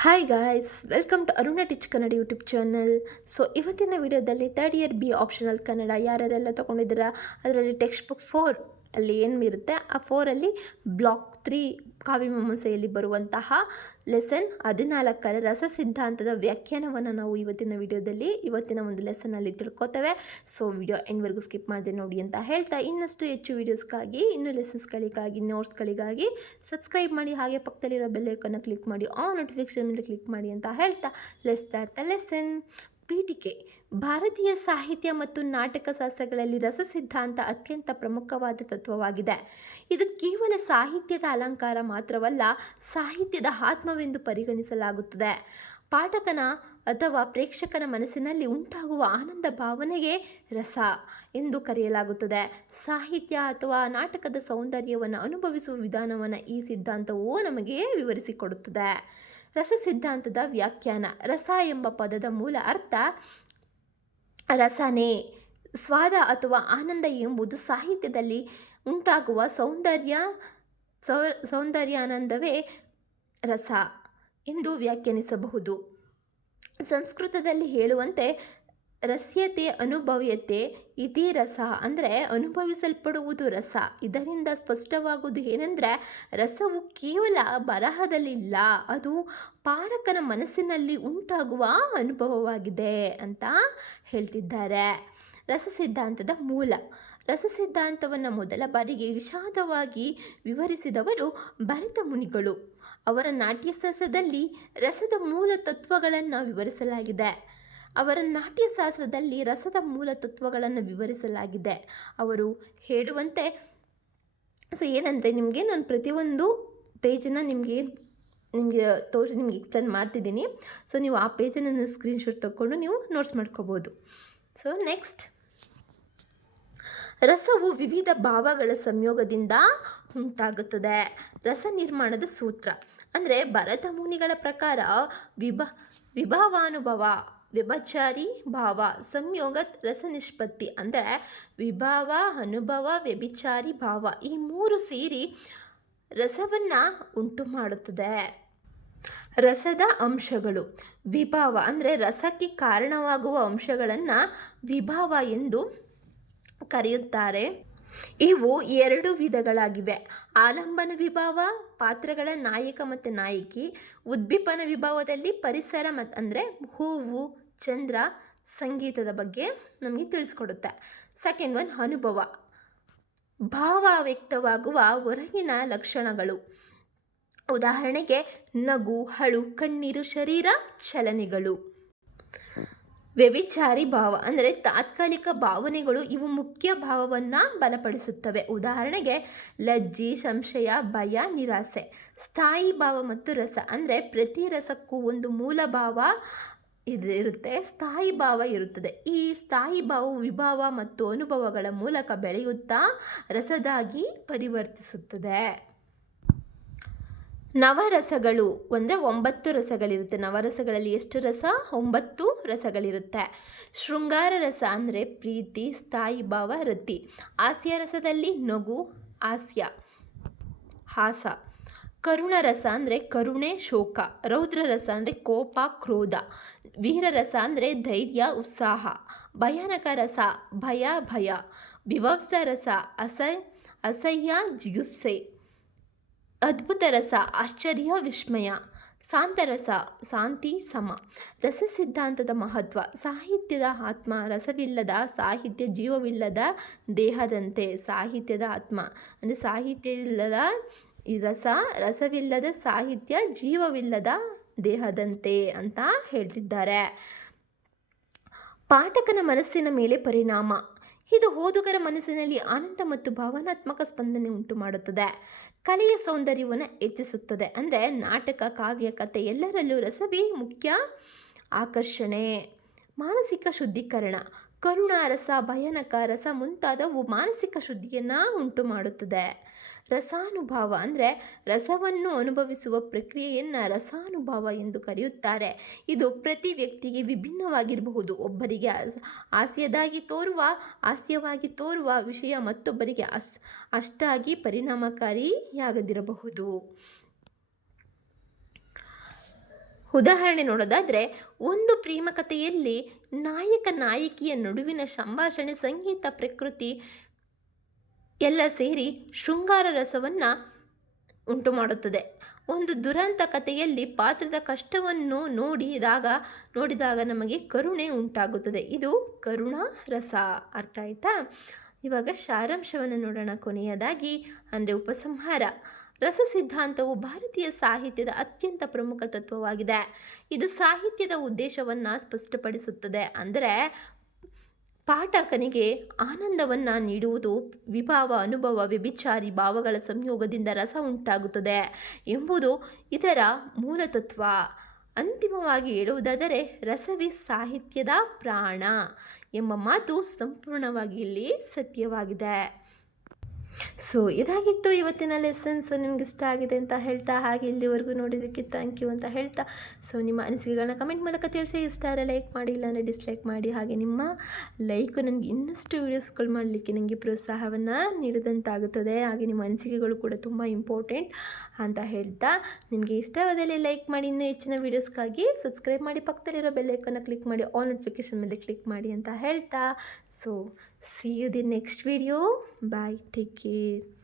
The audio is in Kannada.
Hi guys, welcome to Aruna teach Kannada YouTube channel. So ಇವತ್ತಿನ ವಿಡಿಯೋದಲ್ಲಿ third year B optional Kannada ಯಾರ್ಯಾರೆಲ್ಲ ತೊಗೊಂಡಿದ್ದೀರಾ, ಅದರಲ್ಲಿ ಟೆಕ್ಸ್ಟ್ ಬುಕ್ 4 ಅಲ್ಲಿ ಏನು ಇರುತ್ತೆ, ಆ 4ಅಲ್ಲಿ ಬ್ಲಾಕ್ 3 ಕಾವ್ಯ ಮೀಮಾಂಸೆಯಲ್ಲಿ ಬರುವಂತಹ ಲೆಸನ್ 14ರ ರಸ ಸಿದ್ಧಾಂತದ ವ್ಯಾಖ್ಯಾನವನ್ನು ನಾವು ಇವತ್ತಿನ ಒಂದು ಲೆಸನಲ್ಲಿ ತಿಳ್ಕೊತೇವೆ. ಸೊ ವಿಡಿಯೋ ಎಂಡ್ವರೆಗೂ ಸ್ಕಿಪ್ ಮಾಡದೆ ನೋಡಿ ಅಂತ ಹೇಳ್ತಾ, ಇನ್ನಷ್ಟು ಹೆಚ್ಚು ವೀಡಿಯೋಸ್ಗಾಗಿ, ಇನ್ನೂ ಲೆಸನ್ಸ್ಗಳಿಗಾಗಿ, ನೋಟ್ಸ್ಗಳಿಗಾಗಿ ಸಬ್ಸ್ಕ್ರೈಬ್ ಮಾಡಿ, ಹಾಗೆ ಪಕ್ಕದಲ್ಲಿರೋ ಬೆಲ್ ಐಕಾನ್ನ ಕ್ಲಿಕ್ ಮಾಡಿ, ಆಲ್ ನೋಟಿಫಿಕೇಶನ್ ಮೇಲೆ ಕ್ಲಿಕ್ ಮಾಡಿ ಅಂತ ಹೇಳ್ತಾ ಲೆಟ್ಸ್ ಸ್ಟಾರ್ಟ್ ದ ಲೆಸನ್. ಪೀಠಿಕೆ. ಭಾರತೀಯ ಸಾಹಿತ್ಯ ಮತ್ತು ನಾಟಕ ಶಾಸ್ತ್ರಗಳಲ್ಲಿ ರಸ ಸಿದ್ಧಾಂತ ಅತ್ಯಂತ ಪ್ರಮುಖವಾದ ತತ್ವವಾಗಿದೆ. ಇದು ಕೇವಲ ಸಾಹಿತ್ಯದ ಅಲಂಕಾರ ಮಾತ್ರವಲ್ಲ, ಸಾಹಿತ್ಯದ ಆತ್ಮವೆಂದು ಪರಿಗಣಿಸಲಾಗುತ್ತದೆ. ಪಾಠಕನ ಅಥವಾ ಪ್ರೇಕ್ಷಕನ ಮನಸ್ಸಿನಲ್ಲಿ ಉಂಟಾಗುವ ಆನಂದ ಭಾವನೆಗೆ ರಸ ಎಂದು ಕರೆಯಲಾಗುತ್ತದೆ. ಸಾಹಿತ್ಯ ಅಥವಾ ನಾಟಕದ ಸೌಂದರ್ಯವನ್ನು ಅನುಭವಿಸುವ ವಿಧಾನವನ್ನು ಈ ಸಿದ್ಧಾಂತವು ನಮಗೆ ವಿವರಿಸಿಕೊಡುತ್ತದೆ. ರಸ ಸಿದ್ಧಾಂತದ ವ್ಯಾಖ್ಯಾನ. ರಸ ಎಂಬ ಪದದ ಮೂಲ ಅರ್ಥ ರಸನೆ, ಸ್ವಾದ ಅಥವಾ ಆನಂದ ಎಂಬುದು ಸಾಹಿತ್ಯದಲ್ಲಿ ಉಂಟಾಗುವ ಸೌಂದರ್ಯಾನಂದವೇ ರಸ ಎಂದು ವ್ಯಾಖ್ಯಾನಿಸಬಹುದು. ಸಂಸ್ಕೃತದಲ್ಲಿ ಹೇಳುವಂತೆ ರಸ್ಯತೆ ಅನುಭವ್ಯತೆ ಇತಿ ರಸ, ಅಂದರೆ ಅನುಭವಿಸಲ್ಪಡುವುದು ರಸ. ಇದರಿಂದ ಸ್ಪಷ್ಟವಾಗುವುದು ಏನೆಂದರೆ, ರಸವು ಕೇವಲ ಬರಹದಲ್ಲಿಲ್ಲ, ಅದು ಪಾರಕನ ಮನಸ್ಸಿನಲ್ಲಿ ಉಂಟಾಗುವ ಅನುಭವವಾಗಿದೆ ಅಂತ ಹೇಳ್ತಿದ್ದಾರೆ. ರಸ ಸಿದ್ಧಾಂತದ ಮೂಲ. ರಸ ಸಿದ್ಧಾಂತವನ್ನು ಮೊದಲ ಬಾರಿಗೆ ವಿಷದವಾಗಿ ವಿವರಿಸಿದವರು ಭರತ ಮುನಿಗಳು. ಅವರ ನಾಟ್ಯಶಾಸ್ತ್ರದಲ್ಲಿ ರಸದ ಮೂಲ ತತ್ವಗಳನ್ನು ವಿವರಿಸಲಾಗಿದೆ. ಅವರು ಹೇಳುವಂತೆ, ಸೊ ಏನಂದರೆ, ನಾನು ಪ್ರತಿಯೊಂದು ಪೇಜನ್ನು ನಿಮಗೆ ಎಕ್ಸ್ಪ್ಲೇನ್ ಮಾಡ್ತಿದ್ದೀನಿ. ಸೊ ನೀವು ಆ ಪೇಜನ್ನು ಸ್ಕ್ರೀನ್ಶಾಟ್ ತಗೊಂಡು ನೀವು ನೋಟ್ಸ್ ಮಾಡ್ಕೋಬೋದು. ಸೊ ನೆಕ್ಸ್ಟ್, ರಸವು ವಿವಿಧ ಭಾವಗಳ ಸಂಯೋಗದಿಂದ ಉಂಟಾಗುತ್ತದೆ. ರಸ ನಿರ್ಮಾಣದ ಸೂತ್ರ. ಅಂದರೆ ಭರತ ಮುನಿಗಳ ಪ್ರಕಾರ ವಿಭಾವಾನುಭವ, ವ್ಯಭಿಚಾರಿ ಭಾವ, ಸಂಯೋಗ ರಸ ನಿಷ್ಪತ್ತಿ. ಅಂದರೆ ವಿಭಾವ, ಅನುಭವ, ವ್ಯಭಿಚಾರಿ ಭಾವ ಈ ಮೂರು ಸೇರಿ ರಸವನ್ನು ಉಂಟು ಮಾಡುತ್ತದೆ. ರಸದ ಅಂಶಗಳು. ವಿಭಾವ ಅಂದರೆ ರಸಕ್ಕೆ ಕಾರಣವಾಗುವ ಅಂಶಗಳನ್ನು ವಿಭಾವ ಎಂದು ಕರೆಯುತ್ತಾರೆ. ಇವು 2 ವಿಧಗಳಾಗಿವೆ. ಆಲಂಬನ ವಿಭಾವ, ಪಾತ್ರಗಳ ನಾಯಕ ಮತ್ತು ನಾಯಕಿ. ಉದ್ದೀಪನ ವಿಭಾವದಲ್ಲಿ ಪರಿಸರ ಅಂದರೆ ಹೂವು, ಚಂದ್ರ, ಸಂಗೀತದ ಬಗ್ಗೆ ನಮಗೆ ತಿಳಿಸ್ಕೊಡುತ್ತೆ. ಸೆಕೆಂಡ್ ಒನ್ ಅನುಭವ, ಭಾವ ವ್ಯಕ್ತವಾಗುವ ಹೊರಗಿನ ಲಕ್ಷಣಗಳು. ಉದಾಹರಣೆಗೆ ನಗು, ಅಳು, ಕಣ್ಣೀರು, ಶರೀರ ಚಲನೆಗಳು. ವ್ಯಭಿಚಾರಿ ಭಾವ ಅಂದರೆ ತಾತ್ಕಾಲಿಕ ಭಾವನೆಗಳು, ಇವು ಮುಖ್ಯ ಭಾವವನ್ನು ಬಲಪಡಿಸುತ್ತವೆ. ಉದಾಹರಣೆಗೆ ಲಜ್ಜೆ, ಸಂಶಯ, ಭಯ, ನಿರಾಸೆ. ಸ್ಥಾಯಿ ಭಾವ ಮತ್ತು ರಸ ಅಂದರೆ ಪ್ರತಿ ರಸಕ್ಕೂ ಒಂದು ಮೂಲ ಭಾವ ಇರುತ್ತೆ, ಸ್ಥಾಯಿ ಭಾವ ಇರುತ್ತದೆ. ಈ ಸ್ಥಾಯಿ ಭಾವವು ವಿಭಾವ ಮತ್ತು ಅನುಭವಗಳ ಮೂಲಕ ಬೆಳೆಯುತ್ತಾ ರಸದಾಗಿ ಪರಿವರ್ತಿಸುತ್ತದೆ. ನವರಸಗಳು ಅಂದರೆ 9 ರಸಗಳಿರುತ್ತೆ. ನವರಸಗಳಲ್ಲಿ ಎಷ್ಟು ರಸ? 9 ರಸಗಳಿರುತ್ತೆ. ಶೃಂಗಾರ ರಸ ಅಂದರೆ ಪ್ರೀತಿ, ಸ್ಥಾಯಿ ಭಾವ, ರತಿ. ಹಾಸ್ಯ ರಸದಲ್ಲಿ ನಗು, ಹಾಸ್ಯ, ಹಾಸ. ಕರುಣರಸ ಅಂದರೆ ಕರುಣೆ, ಶೋಕ. ರೌದ್ರ ರಸ ಅಂದರೆ ಕೋಪ, ಕ್ರೋಧ. ವೀರರಸ ಅಂದರೆ ಧೈರ್ಯ, ಉತ್ಸಾಹ. ಭಯಾನಕ ರಸ ಭಯ, ಭಯ. ವಿಭತ್ಸ ರಸ ಅಸಹ್ಯ, ಜಿಗುಪ್ಸೆ. ಅದ್ಭುತ ರಸ ಆಶ್ಚರ್ಯ, ವಿಸ್ಮಯ. ಶಾಂತರಸ ಶಾಂತಿ, ಸಮ. ರಸ ಸಿದ್ಧಾಂತದ ಮಹತ್ವ. ಸಾಹಿತ್ಯದ ಆತ್ಮ ರಸವಿಲ್ಲದ ಸಾಹಿತ್ಯ ಜೀವವಿಲ್ಲದ ದೇಹದಂತೆ. ಸಾಹಿತ್ಯದ ಆತ್ಮ ಅಂದರೆ ಸಾಹಿತ್ಯ ಇಲ್ಲದ ಈ ರಸವಿಲ್ಲದ ಸಾಹಿತ್ಯ ಜೀವವಿಲ್ಲದ ದೇಹದಂತೆ ಅಂತ ಹೇಳ್ತಿದ್ದಾರೆ. ಪಾಠಕನ ಮನಸ್ಸಿನ ಮೇಲೆ ಪರಿಣಾಮ. ಇದು ಓದುಗರ ಮನಸ್ಸಿನಲ್ಲಿ ಆನಂದ ಮತ್ತು ಭಾವನಾತ್ಮಕ ಸ್ಪಂದನೆ ಉಂಟು ಮಾಡುತ್ತದೆ. ಕಲೆಯ ಸೌಂದರ್ಯವನ್ನು ಹೆಚ್ಚಿಸುತ್ತದೆ. ಅಂದರೆ ನಾಟಕ, ಕಾವ್ಯ, ಕಥೆ ಎಲ್ಲರಲ್ಲೂ ರಸವೇ ಮುಖ್ಯ ಆಕರ್ಷಣೆ. ಮಾನಸಿಕ ಶುದ್ಧೀಕರಣ. ಕರುಣಾರಸ, ಭಯಾನಕ ರಸ ಮುಂತಾದವು ಮಾನಸಿಕ ಶುದ್ಧಿಯನ್ನು ಉಂಟು ಮಾಡುತ್ತದೆ. ರಸಾನುಭವ ಅಂದರೆ ರಸವನ್ನು ಅನುಭವಿಸುವ ಪ್ರಕ್ರಿಯೆಯನ್ನು ರಸಾನುಭವ ಎಂದು ಕರೆಯುತ್ತಾರೆ. ಇದು ಪ್ರತಿ ವ್ಯಕ್ತಿಗೆ ವಿಭಿನ್ನವಾಗಿರಬಹುದು. ಒಬ್ಬರಿಗೆ ಹಾಸ್ಯವಾಗಿ ತೋರುವ ವಿಷಯ ಮತ್ತೊಬ್ಬರಿಗೆ ಅಷ್ಟಾಗಿ ಪರಿಣಾಮಕಾರಿಯಾಗದಿರಬಹುದು. ಉದಾಹರಣೆ ನೋಡೋದಾದರೆ, ಒಂದು ಪ್ರೇಮ ಕಥೆಯಲ್ಲಿ ನಾಯಕ ನಾಯಕಿಯ ನಡುವಿನ ಸಂಭಾಷಣೆ, ಸಂಗೀತ, ಪ್ರಕೃತಿ ಎಲ್ಲ ಸೇರಿ ಶೃಂಗಾರ ರಸವನ್ನು ಉಂಟು ಮಾಡುತ್ತದೆ. ಒಂದು ದುರಂತ ಕಥೆಯಲ್ಲಿ ಪಾತ್ರದ ಕಷ್ಟವನ್ನು ನೋಡಿದಾಗ ನಮಗೆ ಕರುಣೆ ಉಂಟಾಗುತ್ತದೆ. ಇದು ಕರುಣಾ ರಸ. ಅರ್ಥ ಆಯ್ತಾ? ಇವಾಗ ಸಾರಾಂಶವನ್ನು ನೋಡೋಣ. ಕೊನೆಯದಾಗಿ ಅಂದರೆ ಉಪಸಂಹಾರ. ರಸ ಸಿದ್ಧಾಂತವು ಭಾರತೀಯ ಸಾಹಿತ್ಯದ ಅತ್ಯಂತ ಪ್ರಮುಖ ತತ್ವವಾಗಿದೆ. ಇದು ಸಾಹಿತ್ಯದ ಉದ್ದೇಶವನ್ನು ಸ್ಪಷ್ಟಪಡಿಸುತ್ತದೆ. ಅಂದರೆ ಪಾಠಕನಿಗೆ ಆನಂದವನ್ನು ನೀಡುವುದು. ವಿಭಾವ, ಅನುಭವ, ವ್ಯಭಿಚಾರಿ ಭಾವಗಳ ಸಂಯೋಗದಿಂದ ರಸ ಉಂಟಾಗುತ್ತದೆ ಎಂಬುದು ಇದರ ಮೂಲತತ್ವ. ಅಂತಿಮವಾಗಿ ಹೇಳುವುದಾದರೆ, ರಸವೇ ಸಾಹಿತ್ಯದ ಪ್ರಾಣ ಎಂಬ ಮಾತು ಸಂಪೂರ್ಣವಾಗಿ ಇಲ್ಲಿ ಸತ್ಯವಾಗಿದೆ. ಸೊ ಇದಾಗಿತ್ತು ಇವತ್ತಿನ ಲೆಸನ್ಸು. ನಿಮ್ಗೆ ಇಷ್ಟ ಆಗಿದೆ ಅಂತ ಹೇಳ್ತಾ, ಹಾಗೆ ಇಲ್ಲಿವರೆಗೂ ನೋಡಿದ್ದಕ್ಕೆ ಥ್ಯಾಂಕ್ ಯು ಅಂತ ಹೇಳ್ತಾ, ಸೊ ನಿಮ್ಮ ಅನಿಸಿಕೆಗಳನ್ನ ಕಮೆಂಟ್ ಮೂಲಕ ತಿಳಿಸಿ. ಇಷ್ಟ ಆದರೆ ಲೈಕ್ ಮಾಡಿ, ಇಲ್ಲಾಂದರೆ ಡಿಸ್ಲೈಕ್ ಮಾಡಿ. ಹಾಗೆ ನಿಮ್ಮ ಲೈಕು ನನಗೆ ಇನ್ನಷ್ಟು ವೀಡಿಯೋಸ್ಗಳು ಮಾಡಲಿಕ್ಕೆ ನನಗೆ ಪ್ರೋತ್ಸಾಹವನ್ನು ನೀಡಿದಂತಾಗುತ್ತದೆ. ಹಾಗೆ ನಿಮ್ಮ ಅನಿಸಿಕೆಗಳು ಕೂಡ ತುಂಬ ಇಂಪಾರ್ಟೆಂಟ್ ಅಂತ ಹೇಳ್ತಾ, ನಿಮಗೆ ಇಷ್ಟವಾದಲ್ಲಿ ಲೈಕ್ ಮಾಡಿ. ಇನ್ನೂ ಹೆಚ್ಚಿನ ವೀಡಿಯೋಸ್ಗಾಗಿ ಸಬ್ಸ್ಕ್ರೈಬ್ ಮಾಡಿ, ಪಕ್ಕದಲ್ಲಿರೋ ಬೆಲ್ ಐಕಾನ್ನ ಕ್ಲಿಕ್ ಮಾಡಿ, ಆಲ್ ನೋಟಿಫಿಕೇಷನ್ ಮೇಲೆ ಕ್ಲಿಕ್ ಮಾಡಿ ಅಂತ ಹೇಳ್ತಾ, so see you the next video. Bye, take care.